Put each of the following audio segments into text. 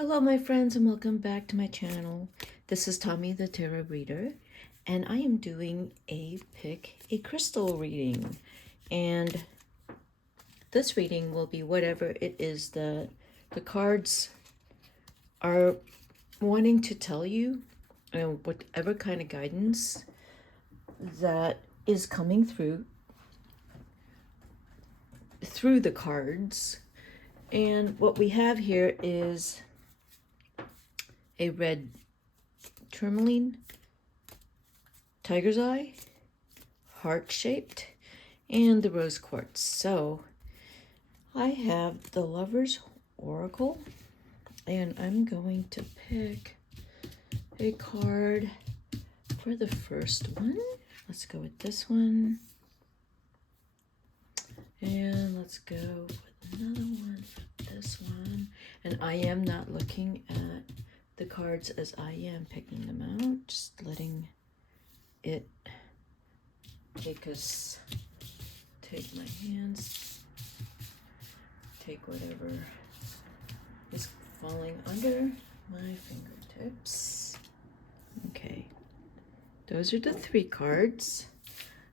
Hello my friends and welcome back to my channel. This is Tommy the Tarot Reader and I am doing a pick a crystal reading, and this reading will be whatever it is that the cards are wanting to tell you, and whatever kind of guidance that is coming through the cards. And what we have here is a red tourmaline, tiger's eye, heart-shaped, and the rose quartz. So I have the Lover's Oracle, and I'm going to pick a card for the first one. Let's go with this one. And let's go with another one for this one. And I am not looking at the cards as I am picking them out, just letting it take my hands, take whatever is falling under my fingertips. Okay, those are the 3 cards.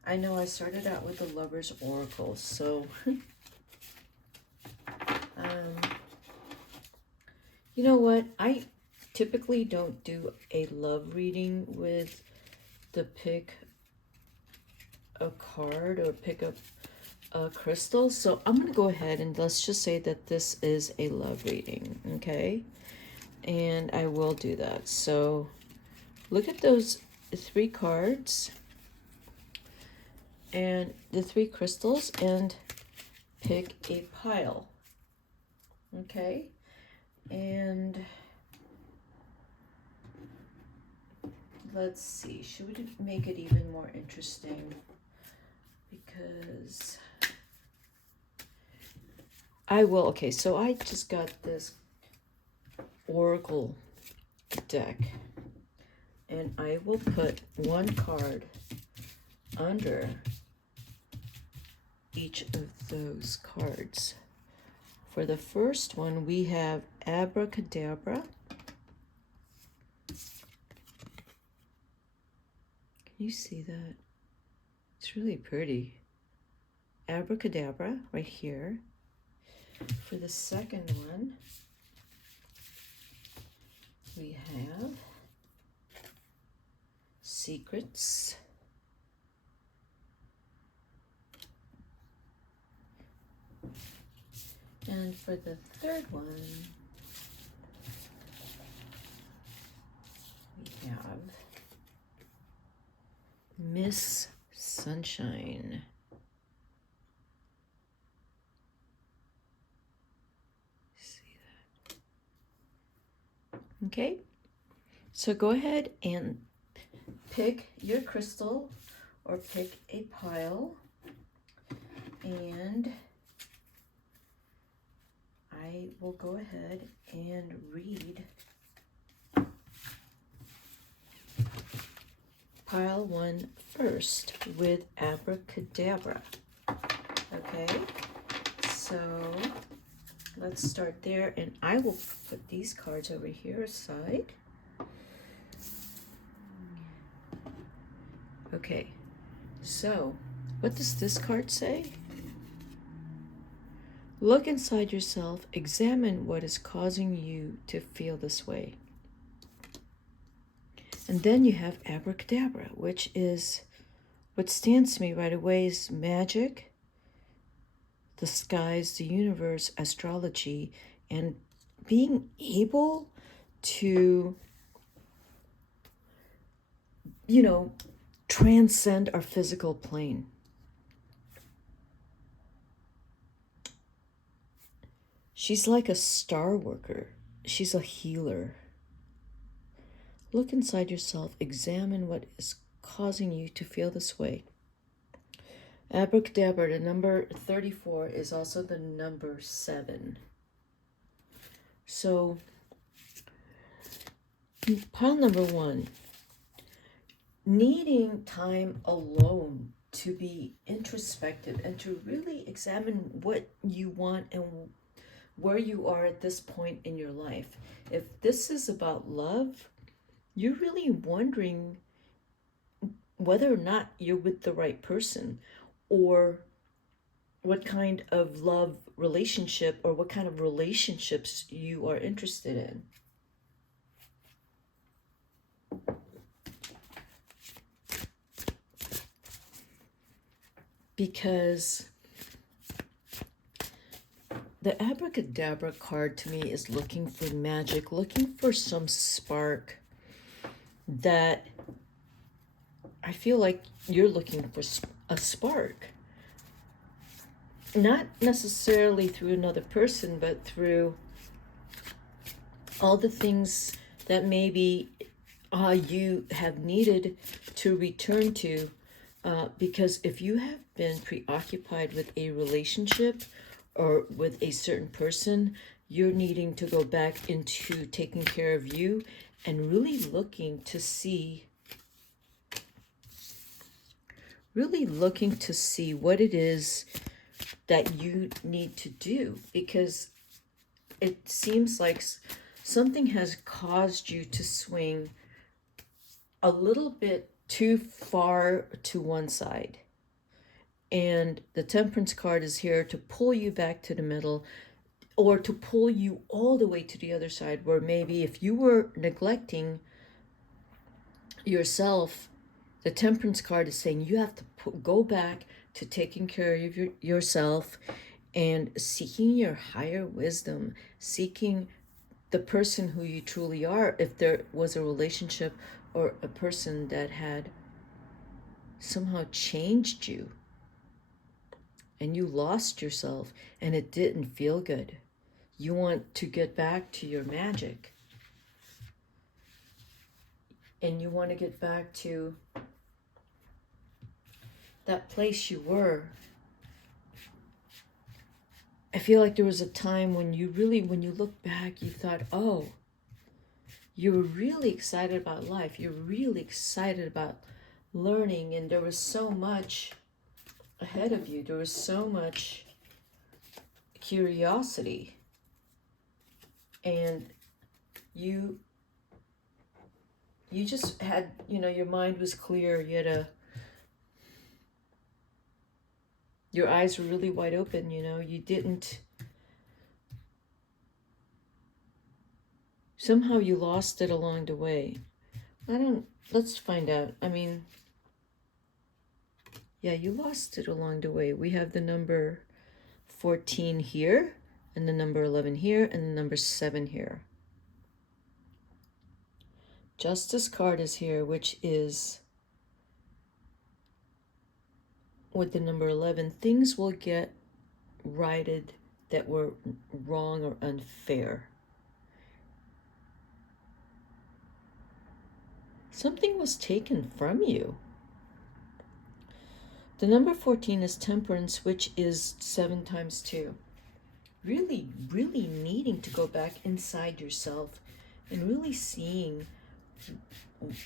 I know I started out with the Lover's Oracle, so you know what? I typically don't do a love reading with the pick a card or pick up a crystal, so I'm going to go ahead and let's just say that this is a love reading, okay? And I will do that. So look at those 3 cards and the 3 crystals and pick a pile, okay? And let's see, should we make it even more interesting? Because I will, okay, so I just got this Oracle deck, and I will put 1 card under each of those cards. For the first one, we have Abracadabra. Can you see that? It's really pretty. Abracadabra right here. For the second one, we have Secrets. And for the third one, we have Miss Sunshine. See that? Okay, so go ahead and pick your crystal or pick a pile, and I will go ahead and read pile 1 first with Abracadabra. Okay, so let's start there, and I will put these cards over here aside. Okay, so what does this card say? Look inside yourself, examine what is causing you to feel this way. And then you have Abracadabra, which is what stands to me right away is magic, the skies, the universe, astrology, and being able to, you know, transcend our physical plane. She's like a star worker. She's a healer. Look inside yourself. Examine what is causing you to feel this way. Abracadabra, the number 34, is also the number 7. So, pile number 1, needing time alone to be introspective and to really examine what you want and where you are at this point in your life. If this is about love, you're really wondering whether or not you're with the right person, or what kind of love relationship or what kind of relationships you are interested in. Because the abracadabra card to me is looking for magic, looking for some spark that I feel like you're looking for a spark. Not necessarily through another person, but through all the things that maybe you have needed to return to. Because if you have been preoccupied with a relationship or with a certain person, you're needing to go back into taking care of you and really looking to see what it is that you need to do, because it seems like something has caused you to swing a little bit too far to one side. And the Temperance card is here to pull you back to the middle, or to pull you all the way to the other side, where maybe if you were neglecting yourself, the Temperance card is saying you have to go back to taking care of yourself and seeking your higher wisdom, seeking the person who you truly are. If there was a relationship or a person that had somehow changed you and you lost yourself and it didn't feel good, you want to get back to your magic. And you want to get back to that place you were. I feel like there was a time when you look back, you thought, oh, you were really excited about life. You're really excited about learning, and there was so much ahead of you. There was so much curiosity, and you just had, your mind was clear. Your eyes were really wide open. You didn't, somehow you lost it along the way. Let's find out. Yeah, you lost it along the way. We have the number 14 here, and the number 11 here, and the number 7 here. Justice card is here, which is with the number 11. Things will get righted that were wrong or unfair. Something was taken from you. The number 14 is Temperance, which is 7 times 2. Really, really needing to go back inside yourself and really seeing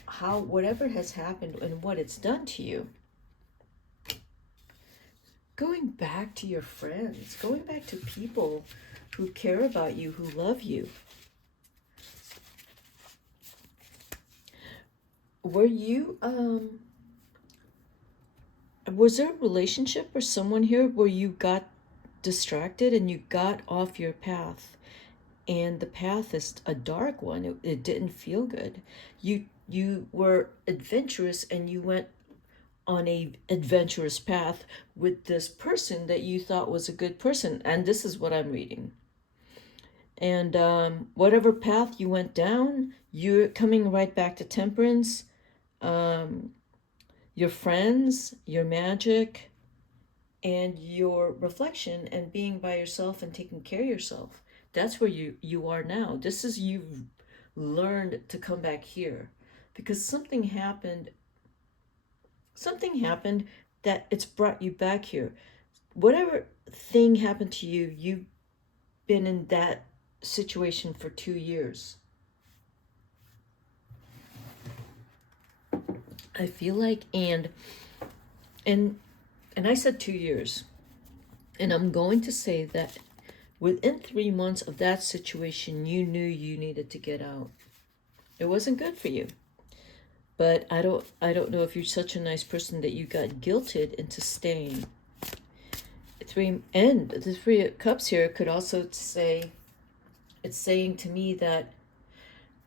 how whatever has happened and what it's done to you. Going back to your friends, going back to people who care about you, who love you. Were you, was there a relationship or someone here where you got distracted and you got off your path? And the path is a dark one. It didn't feel good. You were adventurous and you went on a adventurous path with this person that you thought was a good person. And this is what I'm reading. And whatever path you went down, you're coming right back to Temperance. Your friends, your magic, and your reflection, and being by yourself and taking care of yourself. That's where you are now. This is, you've learned to come back here because something happened that it's brought you back here. Whatever thing happened to you, you've been in that situation for 2 years. I feel like, and I said 2 years, and I'm going to say that Within 3 months of that situation, you knew you needed to get out. It wasn't good for you. But I don't know if you're such a nice person that you got guilted into staying. The Three of Cups here could also say, it's saying to me that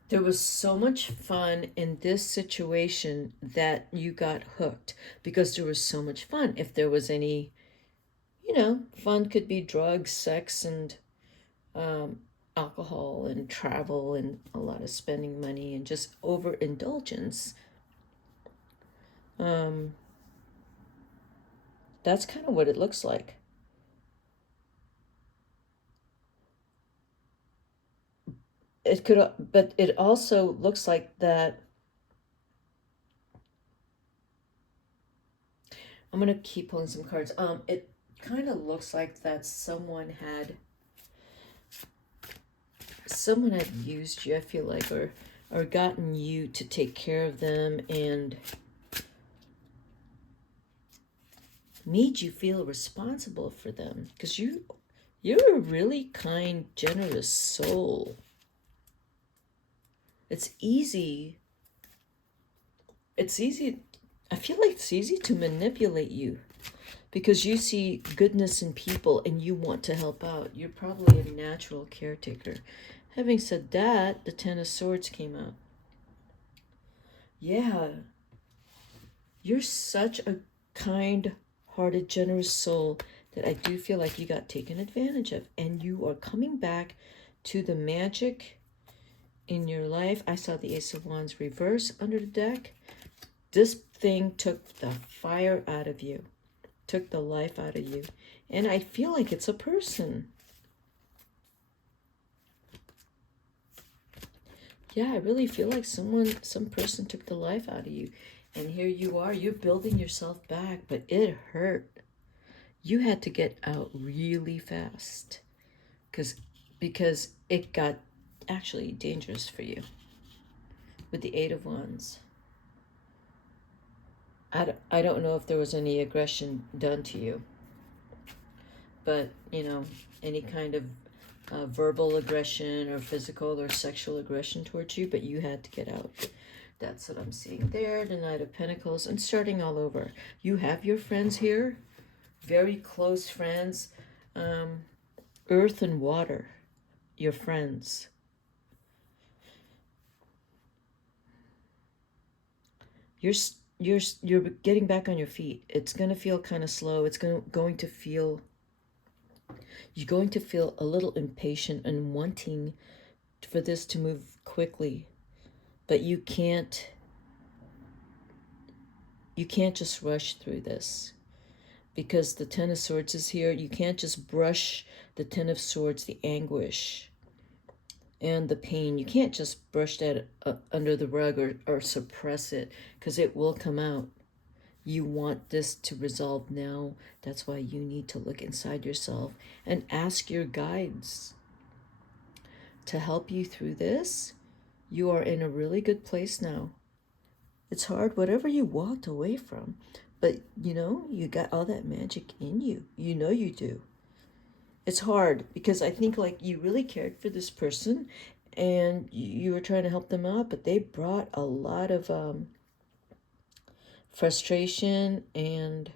there was so much fun in this situation that you got hooked because there was so much fun. If there was any, fun could be drugs, sex, and alcohol, and travel, and a lot of spending money, and just overindulgence. That's kind of what it looks like. It could, but it also looks like that. I'm gonna keep pulling some cards. It kind of looks like that someone had used you, I feel like, or gotten you to take care of them and made you feel responsible for them, because you're a really kind, generous soul. It's easy. I feel like it's easy to manipulate you because you see goodness in people and you want to help out. You're probably a natural caretaker. Having said that, the Ten of Swords came out. Yeah, you're such a kind-hearted, generous soul that I do feel like you got taken advantage of, and you are coming back to the magic in your life. I saw the Ace of Wands reverse under the deck. This thing took the fire out of you, took the life out of you, and I feel like it's a person. Yeah, I really feel like some person took the life out of you. And here you are, you're building yourself back, but it hurt. You had to get out really fast because it got actually dangerous for you with the Eight of Wands. I don't know if there was any aggression done to you, but, any kind of verbal aggression or physical or sexual aggression towards you, but you had to get out. That's what I'm seeing there, the Knight of Pentacles, and starting all over. You have your friends here, very close friends, earth and water, your friends. You're getting back on your feet. It's going to feel kind of slow. It's going to feel, you're going to feel a little impatient and wanting for this to move quickly, but you can't just rush through this because the Ten of Swords is here. You can't just brush the Ten of Swords, the anguish and the pain. You can't just brush that under the rug or suppress it, because it will come out. You want this to resolve now. That's why you need to look inside yourself and ask your guides to help you through this. You are in a really good place now. It's hard, whatever you walked away from, but you got all that magic in you. You do. It's hard because I think like you really cared for this person and you were trying to help them out, but they brought a lot of frustration and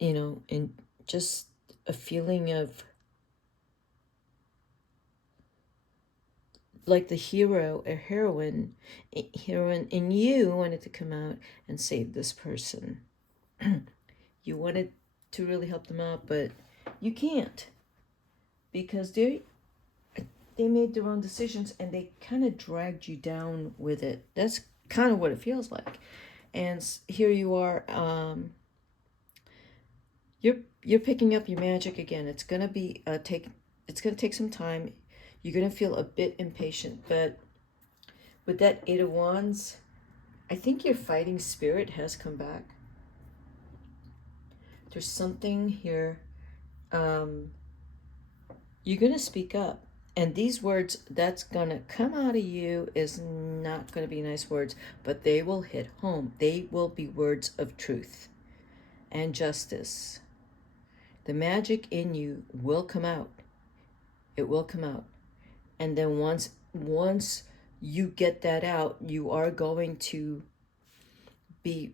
and just a feeling of like the hero or heroine in you wanted to come out and save this person. You wanted to really help them out, but you can't, because they made their own decisions and they kind of dragged you down with it. That's kind of what it feels like. And here you are, you're picking up your magic again. It's gonna be it's gonna take some time. You're gonna feel a bit impatient, but with that Eight of Wands, I think your fighting spirit has come back. There's something here. You're gonna speak up. And these words that's going to come out of you is not going to be nice words, but they will hit home. They will be words of truth and justice. The magic in you will come out. It will come out. And then once you get that out, you are going to be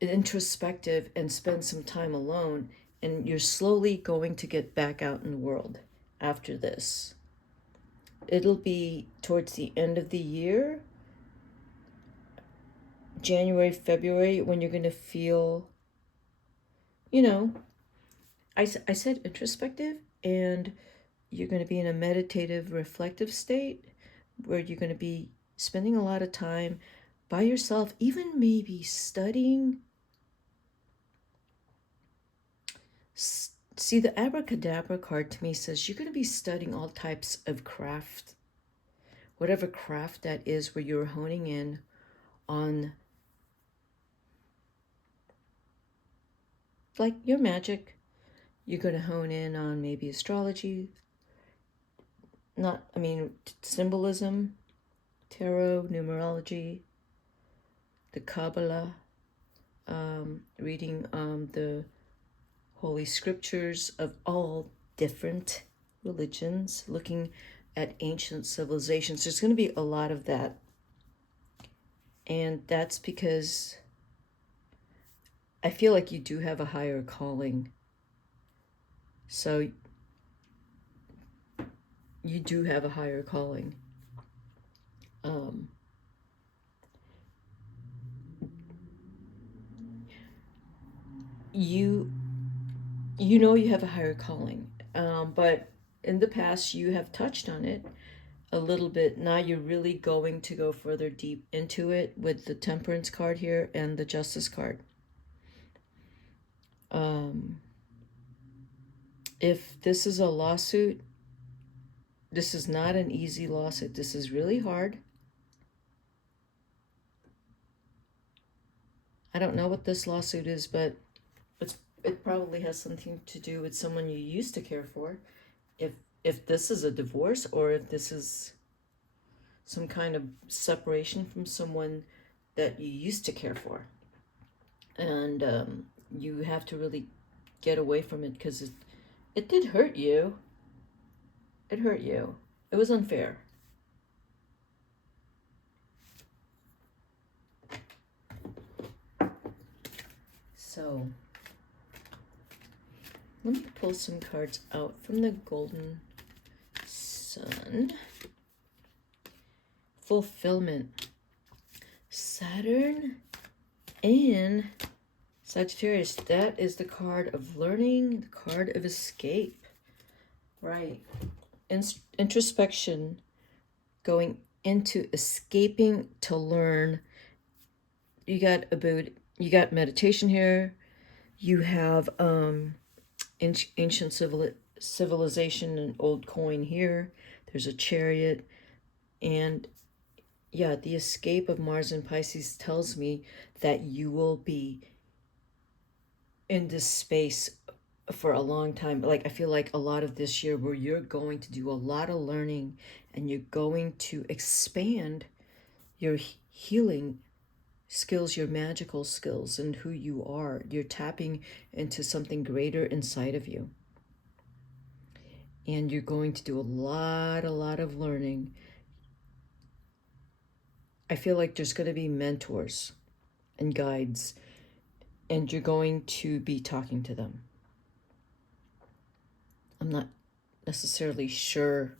introspective and spend some time alone, and you're slowly going to get back out in the world after this. It'll be towards the end of the year, January, February, when you're going to feel, I said introspective, and you're going to be in a meditative, reflective state where you're going to be spending a lot of time by yourself, even maybe studying. See, the abracadabra card to me says you're going to be studying all types of craft, whatever craft that is, where you're honing in on like your magic. You're going to hone in on maybe astrology, symbolism, tarot, numerology, the Kabbalah, reading the Holy Scriptures of all different religions, looking at ancient civilizations. There's going to be a lot of that. And that's because I feel like you do have a higher calling. So you do have a higher calling. You know you have a higher calling, but in the past you have touched on it a little bit. Now you're really going to go further deep into it with the Temperance card here and the Justice card. If this is a lawsuit, this is not an easy lawsuit. This is really hard. I don't know what this lawsuit is, but it probably has something to do with someone you used to care for. If this is a divorce, or if this is some kind of separation from someone that you used to care for, and you have to really get away from it because it did hurt you. It hurt you. It was unfair. So let me pull some cards out from the Golden Sun. Fulfillment. Saturn and Sagittarius. That is the card of learning, the card of escape. Right. Introspection, going into escaping to learn. You got meditation here. You have ancient civilization and old coin here. There's a chariot. And yeah, the escape of Mars and Pisces tells me that you will be in this space for a long time. Like, I feel like a lot of this year where you're going to do a lot of learning and you're going to expand your healing skills, your magical skills, and who you are. You're tapping into something greater inside of you. And you're going to do a lot of learning. I feel like there's going to be mentors and guides, and you're going to be talking to them. I'm not necessarily sure.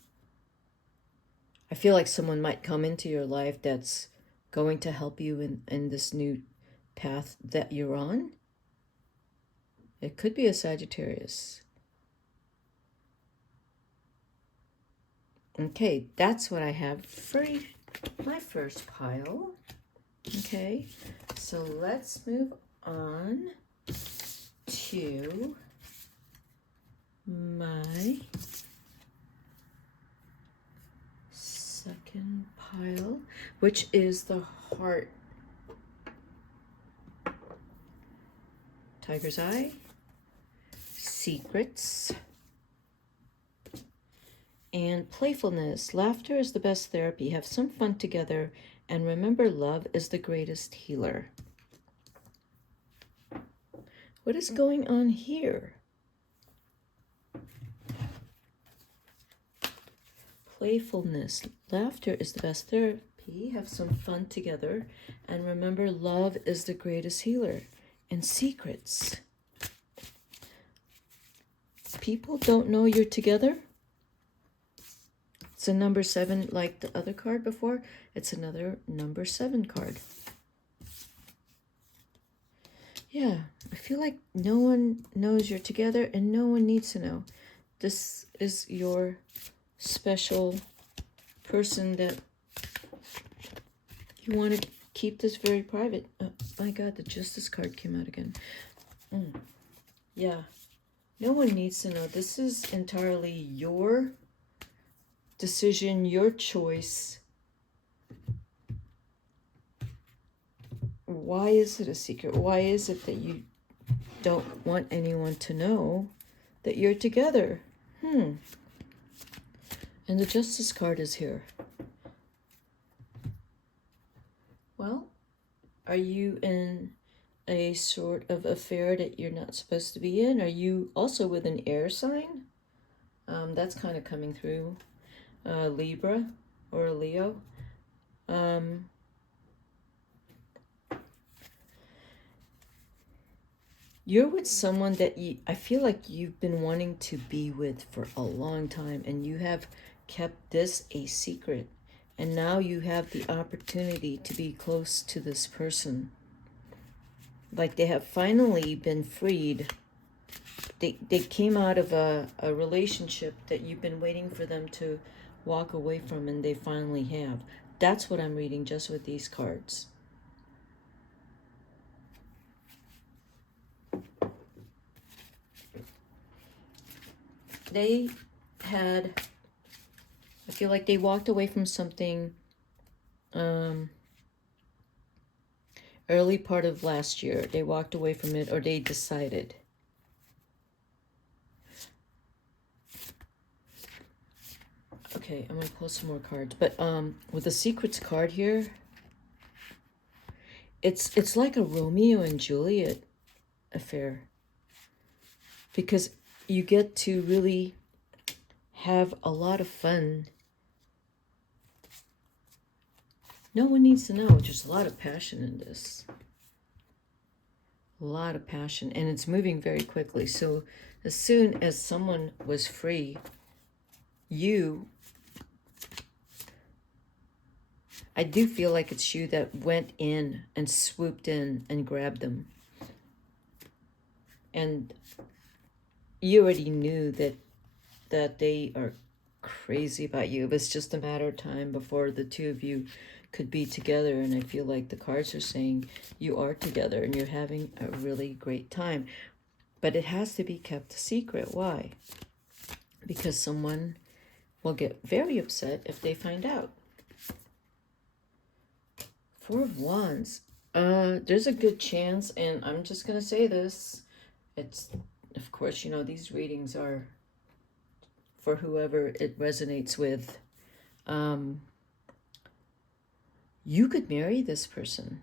I feel like someone might come into your life that's going to help you in this new path that you're on. It could be a Sagittarius. Okay, that's what I have for my first pile. Okay, so let's move on to my second pile, which is the heart. Tiger's eye, secrets, and playfulness. Laughter is the best therapy. Have some fun together, and remember, love is the greatest healer. What is going on here? playfulness. Laughter is the best therapy. Have some fun together. And remember, love is the greatest healer. And secrets. People don't know you're together. It's a number 7 like the other card before. It's another number 7 card. Yeah, I feel like no one knows you're together and no one needs to know. This is your special person that you want to keep this very private. Oh my God, the Justice card came out again. Yeah, no one needs to know. This is entirely your decision, your choice. Why is it a secret? Why is it that you don't want anyone to know that you're together? And the Justice card is here. Well, are you in a sort of affair that you're not supposed to be in? Are you also with an air sign? That's kind of coming through. Libra or Leo. You're with someone that I feel like you've been wanting to be with for a long time, and you have kept this a secret. And now you have the opportunity to be close to this person. Like they have finally been freed. They came out of a relationship that you've been waiting for them to walk away from, and they finally have. That's what I'm reading just with these cards. They had, I feel like they walked away from something early part of last year. They walked away from it, or they decided. Okay, I'm gonna pull some more cards. But with the Secrets card here, it's like a Romeo and Juliet affair. Because you get to really have a lot of fun. No one needs to know. There's a lot of passion in this. A lot of passion. And it's moving very quickly. So as soon as someone was free, I do feel like it's you that went in and swooped in and grabbed them. And you already knew that they are crazy about you. It was just a matter of time before the two of you could be together. And I feel like the cards are saying you are together and you're having a really great time. But it has to be kept a secret. Why? Because someone will get very upset if they find out. 4 of Wands. There's a good chance, and I'm just going to say this. It's, of course, you know, these readings are for whoever it resonates with. You could marry this person.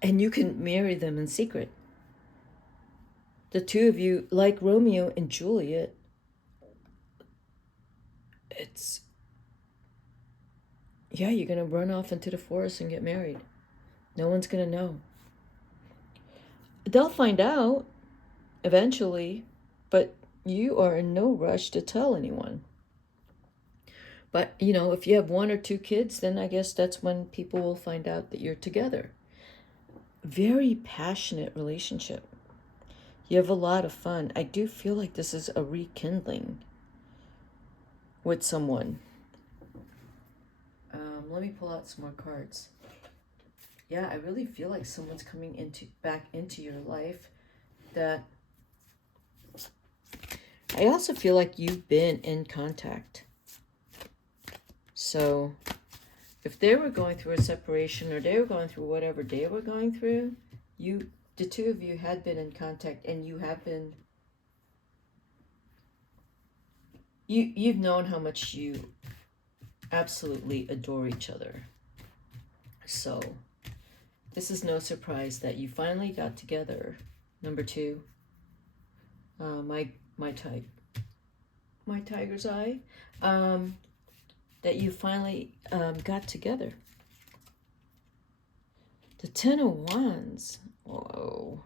And you can marry them in secret. The two of you, like Romeo and Juliet, yeah, you're going to run off into the forest and get married. No one's going to know. They'll find out eventually, but you are in no rush to tell anyone. But, you know, if you have 1 or 2 kids, then I guess that's when people will find out that you're together. Very passionate relationship. You have a lot of fun. I do feel like this is a rekindling with someone. Let me pull out some more cards. Yeah, I really feel like someone's coming back into your life that I also feel like you've been in contact. So if they were going through a separation, or they were going through whatever they were going through, the two of you had been in contact, and you have been, you've known how much you absolutely adore each other. So this is no surprise that you finally got together. Number 2, my tiger's eye. that you finally got together. The Ten of Wands. Whoa.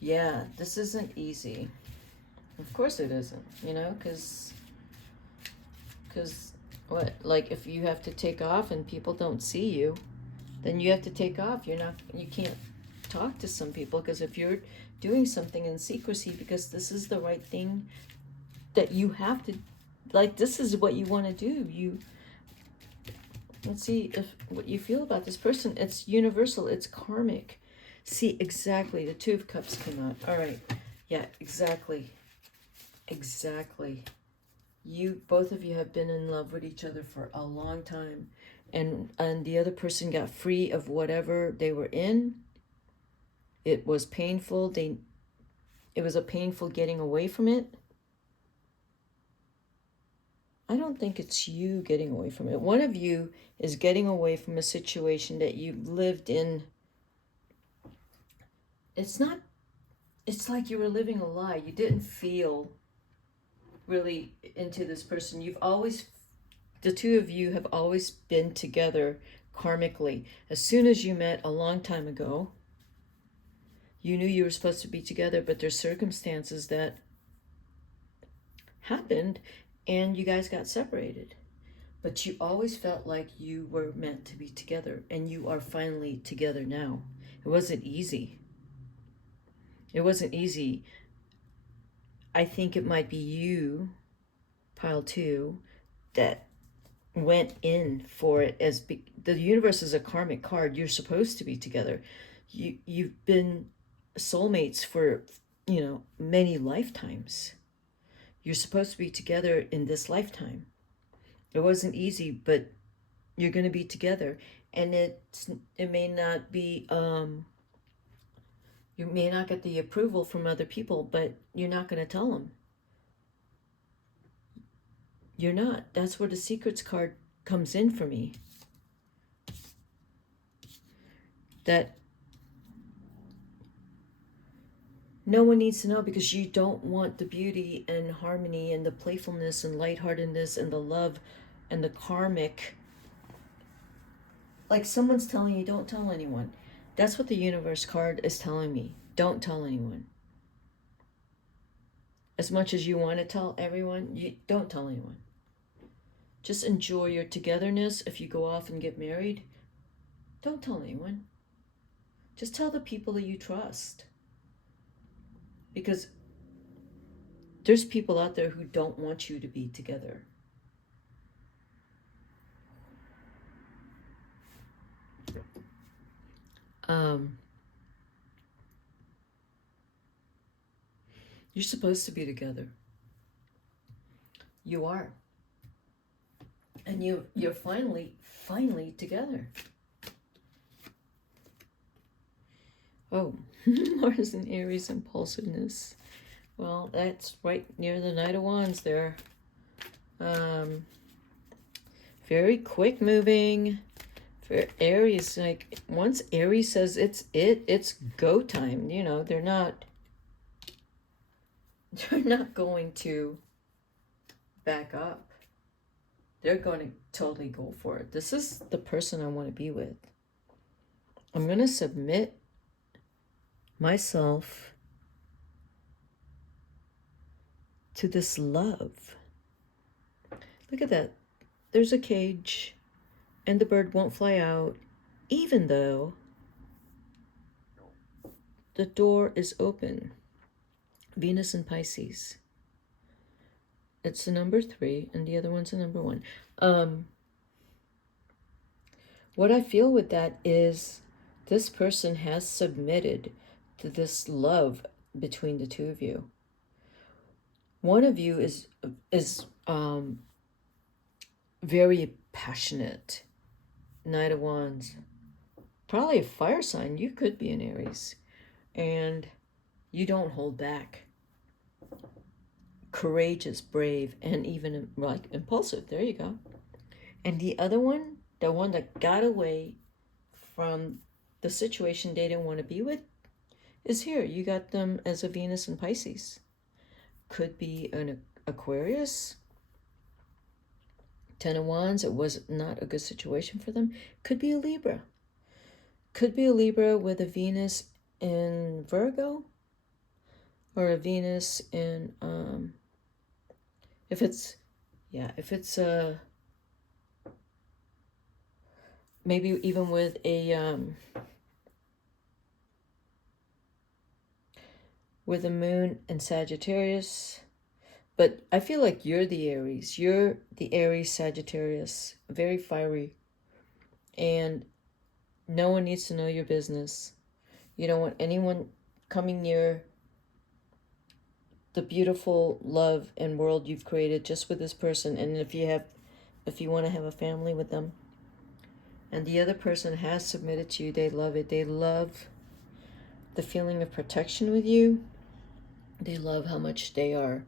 Yeah, this isn't easy. Of course it isn't, you know, because what, like if you have to take off and people don't see you, then you have to take off. You can't talk to some people, because if you're doing something in secrecy because this is the right thing that you have to, like, this is what you want to do. Let's see if what you feel about this person. It's universal, it's karmic. See, exactly, the Two of Cups came out. All right, yeah, exactly. Both of you have been in love with each other for a long time, and the other person got free of whatever they were in. It was painful. It was a painful getting away from it. I don't think it's you getting away from it. One of you is getting away from a situation that you've lived in. It's like you were living a lie. You didn't feel really into this person. The two of you have always been together karmically. As soon as you met a long time ago, you knew you were supposed to be together, but there's circumstances that happened and you guys got separated. But you always felt like you were meant to be together, and you are finally together now. It wasn't easy. I think it might be you, pile 2, that went in for it. The universe is a karmic card. You're supposed to be together. You've been soulmates for, many lifetimes. You're supposed to be together in this lifetime. It wasn't easy, but you're going to be together, and it may not be you may not get the approval from other people, but you're not going to tell them. You're not. That's where the secrets card comes in for me. That no one needs to know, because you don't want the beauty and harmony and the playfulness and lightheartedness and the love and the karmic. Like someone's telling you, don't tell anyone. That's what the universe card is telling me. Don't tell anyone. As much as you want to tell everyone, you don't tell anyone. Just enjoy your togetherness. If you go off and get married, don't tell anyone. Just tell the people that you trust. Because there's people out there who don't want you to be together. You're supposed to be together. You are. And you're finally together. Oh, Mars and Aries impulsiveness. Well, that's right near the Knight of Wands there. Very quick moving. For Aries, like once Aries says it's go time. They're not going to back up. They're going to totally go for it. This is the person I want to be with. I'm going to submit myself to this love. Look at that. There's a cage, and the bird won't fly out, even though the door is open. Venus and Pisces. It's the number 3, and the other one's the number 1. What I feel with that is this person has submitted to this love between the two of you. One of you is very passionate. Knight of Wands. Probably a fire sign. You could be an Aries. And you don't hold back. Courageous, brave, and even like impulsive. There you go. And the other one, the one that got away from the situation they didn't want to be with, is here. You got them as a Venus and Pisces. Could be Aquarius. 10 of Wands, it was not a good situation for them. Could be a Libra. Could be a Libra with a Venus in Virgo, or a Venus in, if it's maybe even with a, with a moon in Sagittarius. But I feel like you're the Aries. You're the Aries Sagittarius. Very fiery. And no one needs to know your business. You don't want anyone coming near the beautiful love and world you've created just with this person. And if you want to have a family with them, and the other person has submitted to you, they love it. They love the feeling of protection with you. They love how much they are,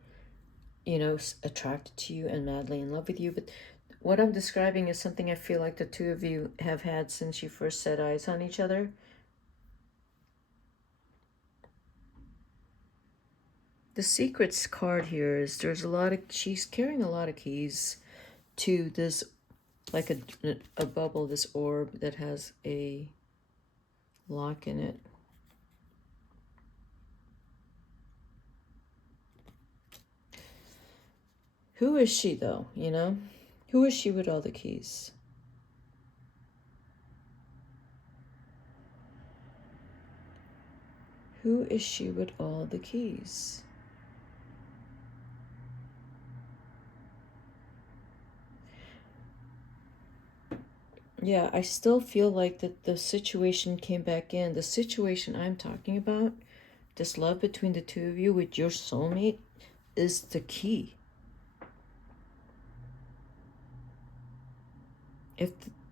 attracted to you and madly in love with you. But what I'm describing is something I feel like the two of you have had since you first set eyes on each other. The secrets card here is she's carrying a lot of keys to this, like a bubble, this orb that has a lock in it. Who is she, though, Who is she with all the keys? Who is she with all the keys? Yeah, I still feel like that the situation came back in. The situation I'm talking about, this love between the two of you with your soulmate, is the key.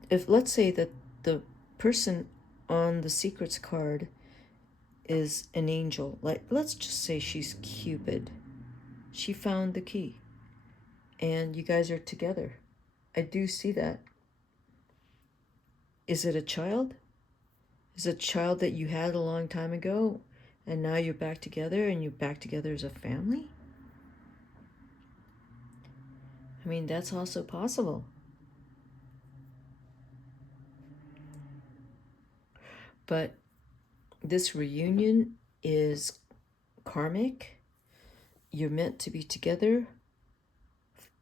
If let's say that the person on the secrets card is an angel, like let's just say she's Cupid. She found the key and you guys are together. I do see that. Is it a child? Is it a child that you had a long time ago and now you're back together and you're back together as a family? I mean, that's also possible. But this reunion is karmic. You're meant to be together.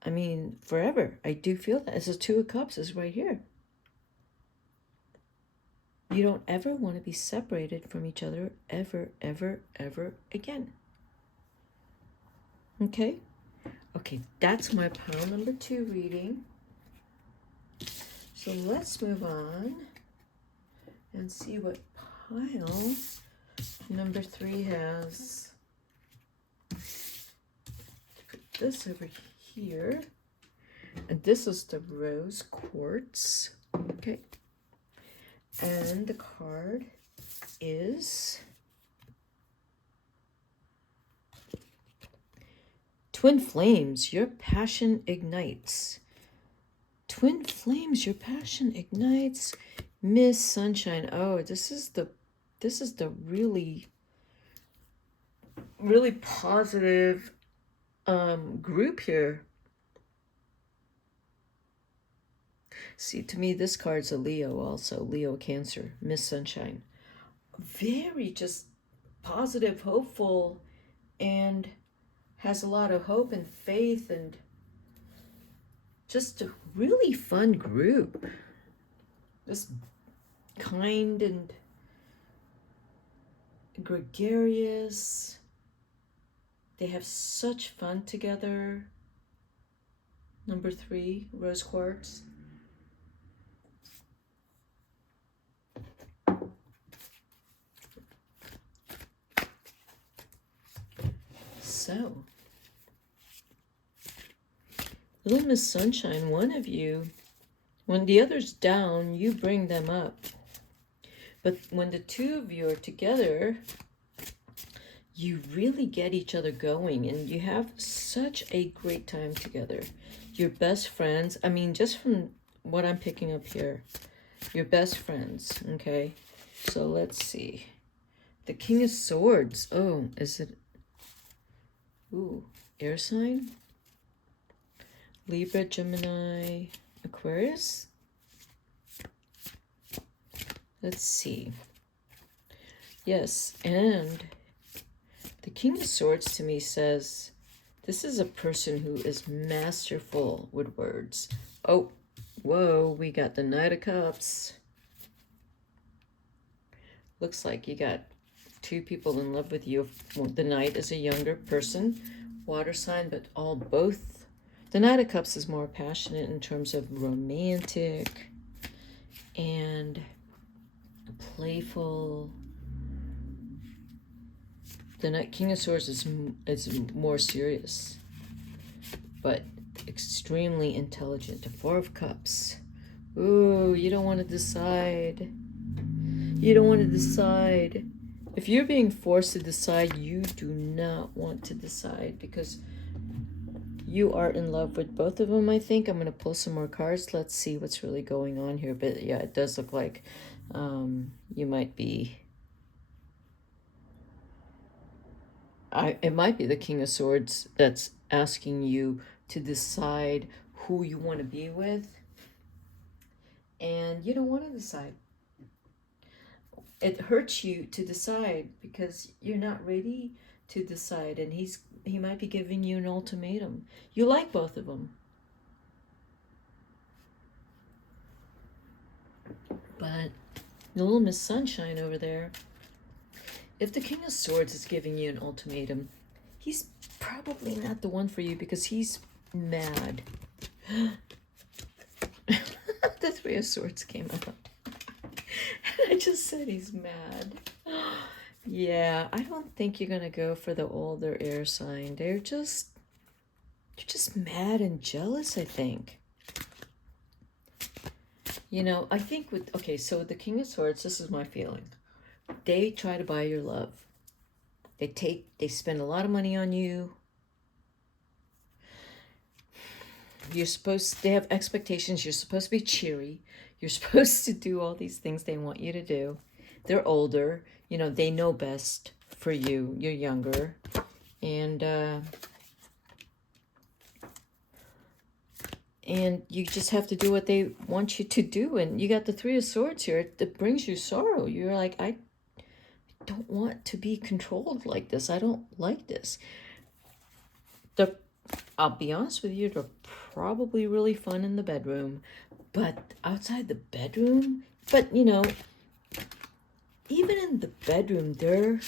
I mean, forever. I do feel that. It's a Two of Cups is right here. You don't ever want to be separated from each other ever, ever, ever again. Okay? Okay, that's my pile number 2 reading. So let's move on and see what pile number 3 has. Put this over here. And this is the rose quartz. Okay. And the card is Twin Flames, your passion ignites. Twin Flames, your passion ignites. Miss Sunshine. Oh, this is the really, really positive group here. See, to me, this card's a Leo also. Leo Cancer, Miss Sunshine. Very just positive, hopeful, and has a lot of hope and faith, and just a really fun group. Just kind and gregarious. They have such fun together. Number 3, rose quartz. So, little Miss Sunshine, one of you, when the other's down, you bring them up. But when the two of you are together, you really get each other going and you have such a great time together. You're best friends. I mean, just from what I'm picking up here, you're best friends, okay? So let's see. The King of Swords. Oh, is it... Ooh, air sign? Libra, Gemini, Aquarius. Let's see. Yes, and the King of Swords to me says this is a person who is masterful with words. Oh, whoa, we got the Knight of Cups. Looks like you got two people in love with you. The Knight is a younger person, water sign, but both. The Knight of Cups is more passionate in terms of romantic and playful. The King of Swords is more serious, but extremely intelligent. The Four of Cups. Ooh, you don't want to decide. You don't want to decide. If you're being forced to decide, you do not want to decide because you are in love with both of them, I think. I'm going to pull some more cards. Let's see what's really going on here. But yeah, it does look like you might be... it might be the King of Swords that's asking you to decide who you want to be with. And you don't want to decide. It hurts you to decide because you're not ready to decide. And he might be giving you an ultimatum. You like both of them. But the little Miss Sunshine over there, if the King of Swords is giving you an ultimatum, he's probably not the one for you because he's mad. The Three of Swords came out. I just said he's mad. Yeah, I don't think you're going to go for the older air sign. You're just mad and jealous, I think. You know, I think so with the King of Swords, this is my feeling. They try to buy your love. They spend a lot of money on you. They have expectations. You're supposed to be cheery. You're supposed to do all these things they want you to do. They're older. You know, they know best for you. You're younger. And you just have to do what they want you to do. And you got the Three of Swords here. It brings you sorrow. You're like, I don't want to be controlled like this. I don't like this. I'll be honest with you, they're probably really fun in the bedroom. But outside the bedroom, you know, even in the bedroom, they're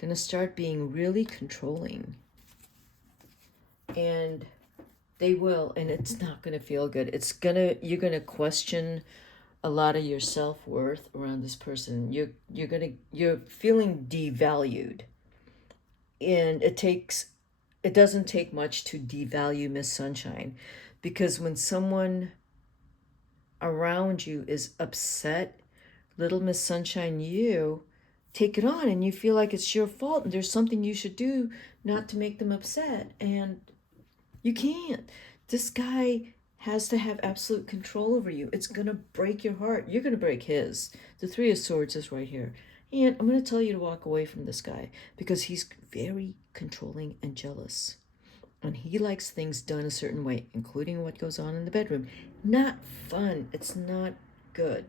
going to start being really controlling. And they will, and it's not going to feel good. You're going to question a lot of your self-worth around this person. You're feeling devalued. And it doesn't take much to devalue Miss Sunshine, because when someone around you is upset, little Miss Sunshine, you take it on and you feel like it's your fault and there's something you should do not to make them upset, and you can't. This guy has to have absolute control over you. It's going to break your heart. You're going to break his. The Three of Swords is right here. And I'm going to tell you to walk away from this guy because he's very controlling and jealous. And he likes things done a certain way, including what goes on in the bedroom. Not fun. It's not good.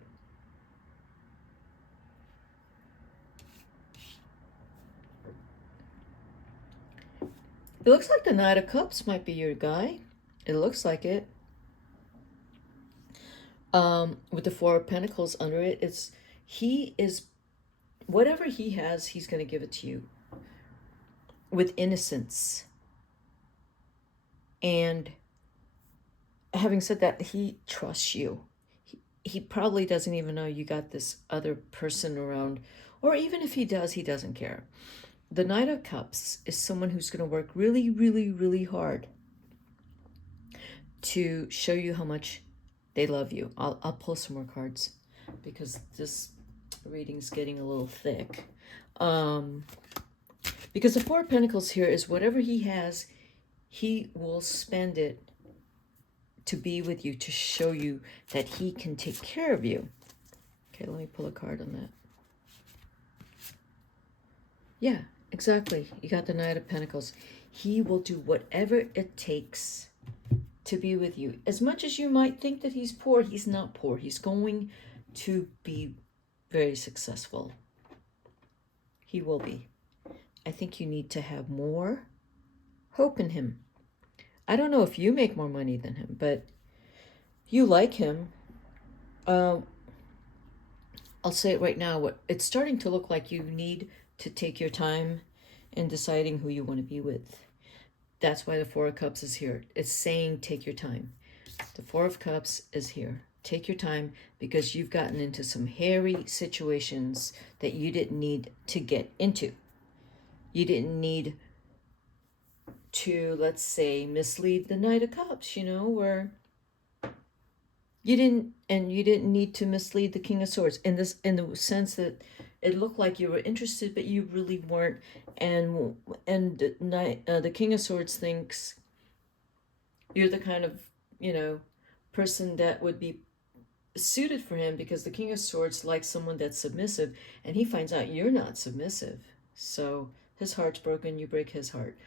It looks like the Knight of Cups might be your guy. It looks like it. With the Four of Pentacles under it, whatever he has, he's going to give it to you with innocence. And having said that, he trusts you. He probably doesn't even know you got this other person around, or even if he does, he doesn't care. The Knight of Cups is someone who's going to work really, really, really hard to show you how much they love you. I'll pull some more cards because this reading's getting a little thick. Because the Four of Pentacles here is whatever he has, he will spend it to be with you, to show you that he can take care of you. Okay, let me pull a card on that. Yeah, exactly. You got the Knight of Pentacles. He will do whatever it takes to be with you. As much as you might think that he's poor, he's not poor. He's going to be very successful. He will be. I think you need to have more hope in him. I don't know if you make more money than him, but you like him. I'll say it right now. It's starting to look like you need to take your time in deciding who you want to be with. That's why the Four of Cups is here. It's saying take your time. The Four of Cups is here. Take your time because you've gotten into some hairy situations that you didn't need to get into. You didn't need to, let's say, mislead the Knight of Cups, where you didn't need to mislead the King of Swords in the sense that it looked like you were interested, but you really weren't. And the King of Swords thinks you're the kind of person that would be suited for him, because the King of Swords likes someone that's submissive, and he finds out you're not submissive. So his heart's broken, you break his heart.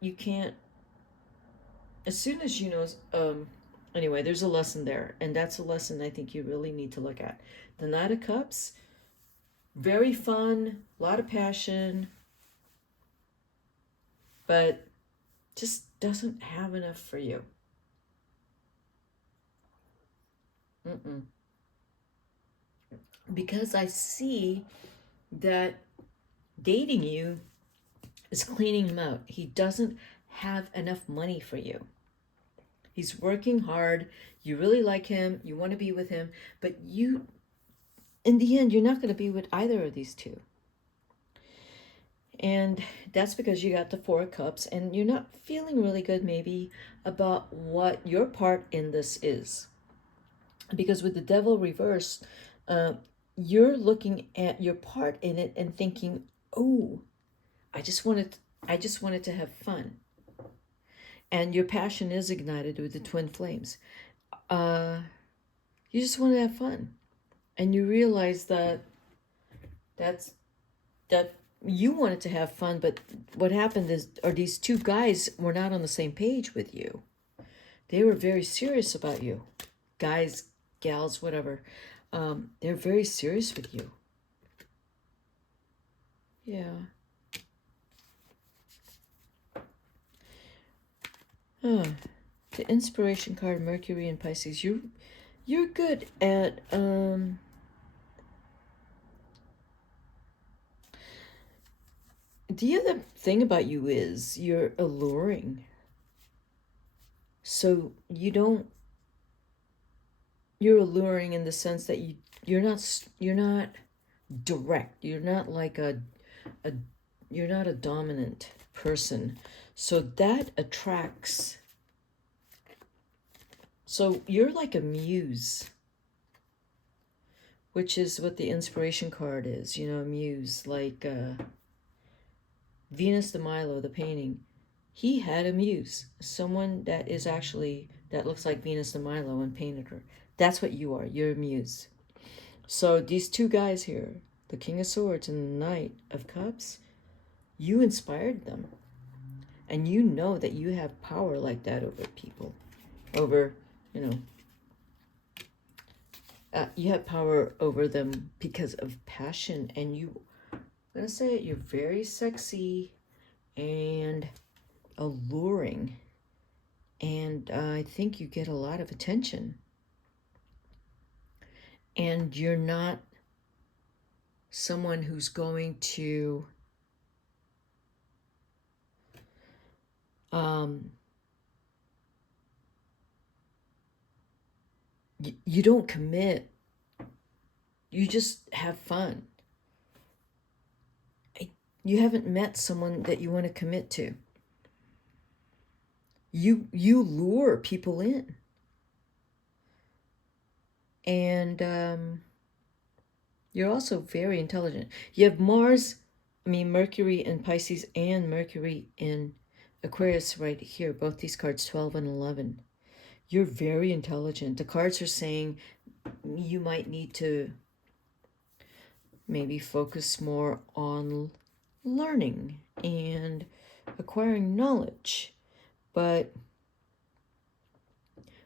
You can't, as soon as anyway, there's a lesson there, and that's a lesson I think you really need to look at. The Knight of Cups, very fun, a lot of passion, but just doesn't have enough for you. Because I see that dating you is cleaning him out. He doesn't have enough money for you. He's working hard. You really like him. You want to be with him. But in the end, you're not going to be with either of these two. And that's because you got the Four of Cups, and you're not feeling really good maybe about what your part in this is. Because with the Devil reversed, you're looking at your part in it and thinking, oh, I just wanted to have fun. And your passion is ignited with the twin flames. You just want to have fun. And you realize that you wanted to have fun, but what happened is, these two guys were not on the same page with you. They were very serious about you. Guys, gals, whatever. They're very serious with you. Yeah. The inspiration card, Mercury and Pisces. You're good at the other thing about you is you're alluring. So you're alluring in the sense that you're not direct. You're not like you're not a dominant person. So that attracts. So you're like a muse, which is what the inspiration card is, a muse, like Venus de Milo, the painting. He had a muse, someone that looks like Venus de Milo and painted her. That's what you are. You're a muse. So these two guys here, the King of Swords and the Knight of Cups, you inspired them. And you know that you have power like that over people. You have power over them because of passion. And I'm going to say it, you're very sexy and alluring. And I think you get a lot of attention. And you're not someone who's going to you don't commit. You just have fun. You haven't met someone that you want to commit to. You lure people in. And you're also very intelligent. You have Mercury in Pisces and Mercury in Aquarius right here. Both these cards, 12 and 11. You're very intelligent. The cards are saying you might need to maybe focus more on learning and acquiring knowledge. But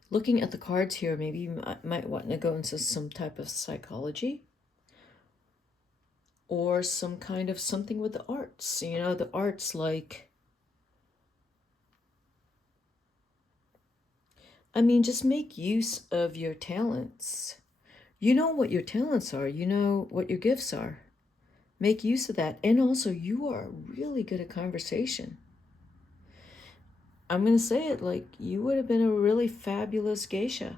looking at the cards here, maybe you might want to go into some type of psychology or some kind of something with the arts. The arts, like, just make use of your talents. You know what your talents are. You know what your gifts are. Make use of that. And also, you are really good at conversation. I'm going to say it, like, you would have been a really fabulous geisha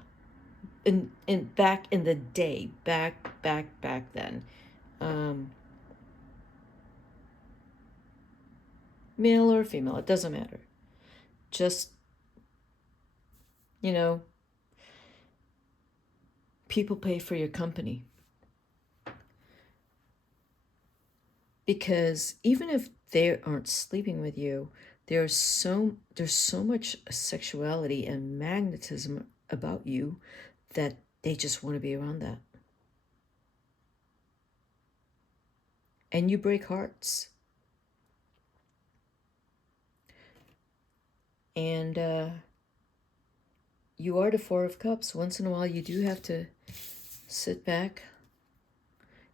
in back in the day, back then. Male or female, it doesn't matter. Just, people pay for your company. Because even if they aren't sleeping with you, there's so much sexuality and magnetism about you that they just want to be around that. And you break hearts. And you are the Four of Cups. Once in a while, you do have to sit back.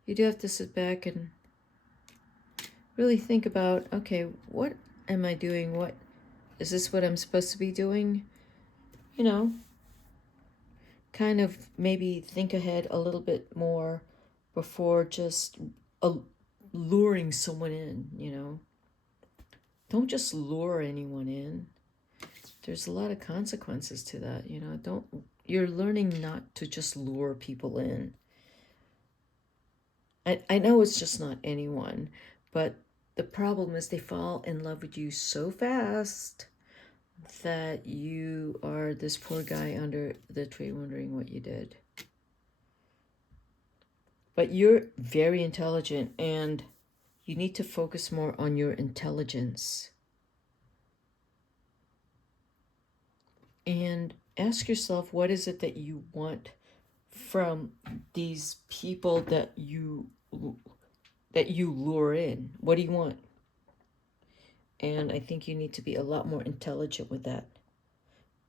You do have to sit back and really think about, okay, what am I doing? What is this what I'm supposed to be doing? Kind of maybe think ahead a little bit more before just luring someone in, Don't just lure anyone in. There's a lot of consequences to that, you're learning not to just lure people in. I know it's just not anyone, but the problem is they fall in love with you so fast that you are this poor guy under the tree wondering what you did. But you're very intelligent, and you need to focus more on your intelligence. And ask yourself, what is it that you want from these people that you lure in? What do you want? And I think you need to be a lot more intelligent with that.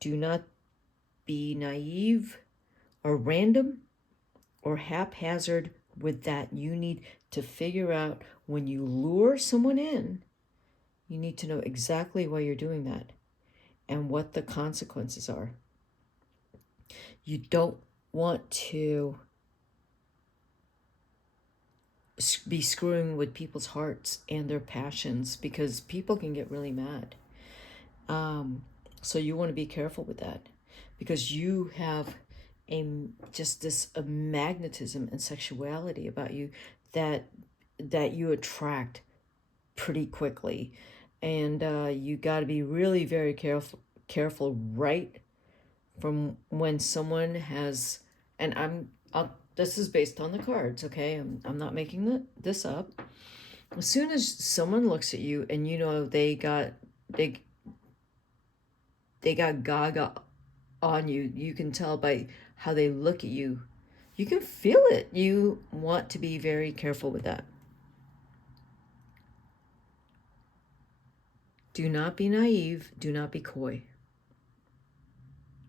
Do not be naive or random or haphazard with that. You need to figure out when you lure someone in, you need to know exactly why you're doing that and what the consequences are. You don't want to be screwing with people's hearts and their passions, because people can get really mad. So you want to be careful with that, because you have just this magnetism and sexuality about you that you attract pretty quickly, and you got to be really very careful right from when someone has, and this is based on the cards, okay? I'm not making this up. As soon as someone looks at you and they got gaga on you, you can tell by how they look at you. You can feel it. You want to be very careful with that. Do not be naive. Do not be coy.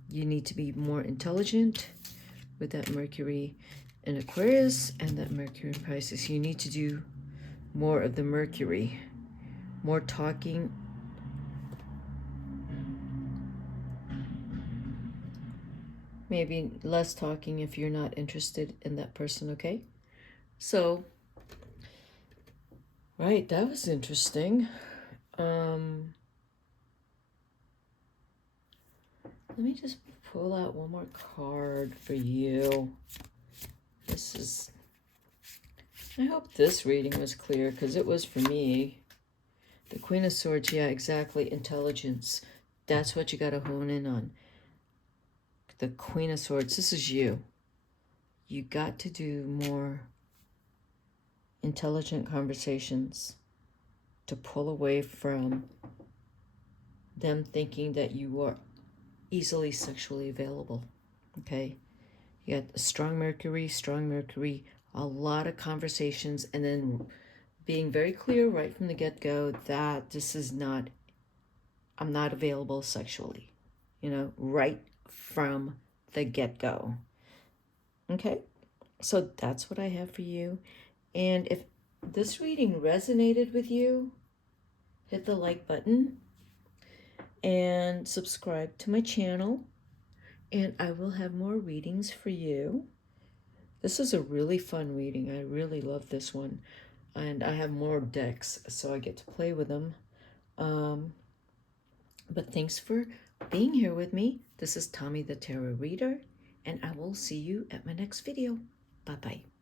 You need to be more intelligent with that Mercury in Aquarius and that Mercury in Pisces. You need to do more of the Mercury, more talking. Maybe less talking if you're not interested in that person, okay? So, right, that was interesting. Let me just pull out one more card for you. I hope this reading was clear, because it was for me. The Queen of Swords, yeah, exactly. Intelligence. That's what you got to hone in on. The Queen of Swords, this is you. You got to do more intelligent conversations to pull away from them thinking that you are easily sexually available, okay? You got strong Mercury, a lot of conversations, and then being very clear right from the get-go that this is not I'm not available sexually, you know, right from the get-go. Okay, so that's what I have for you. And if this reading resonated with you, hit the like button and subscribe to my channel, and I will have more readings for you. This is a really fun reading. I really love this one. And I have more decks, so I get to play with them. But thanks for being here with me. This is Tommy the Tarot Reader, and I will see you at my next video. Bye-bye.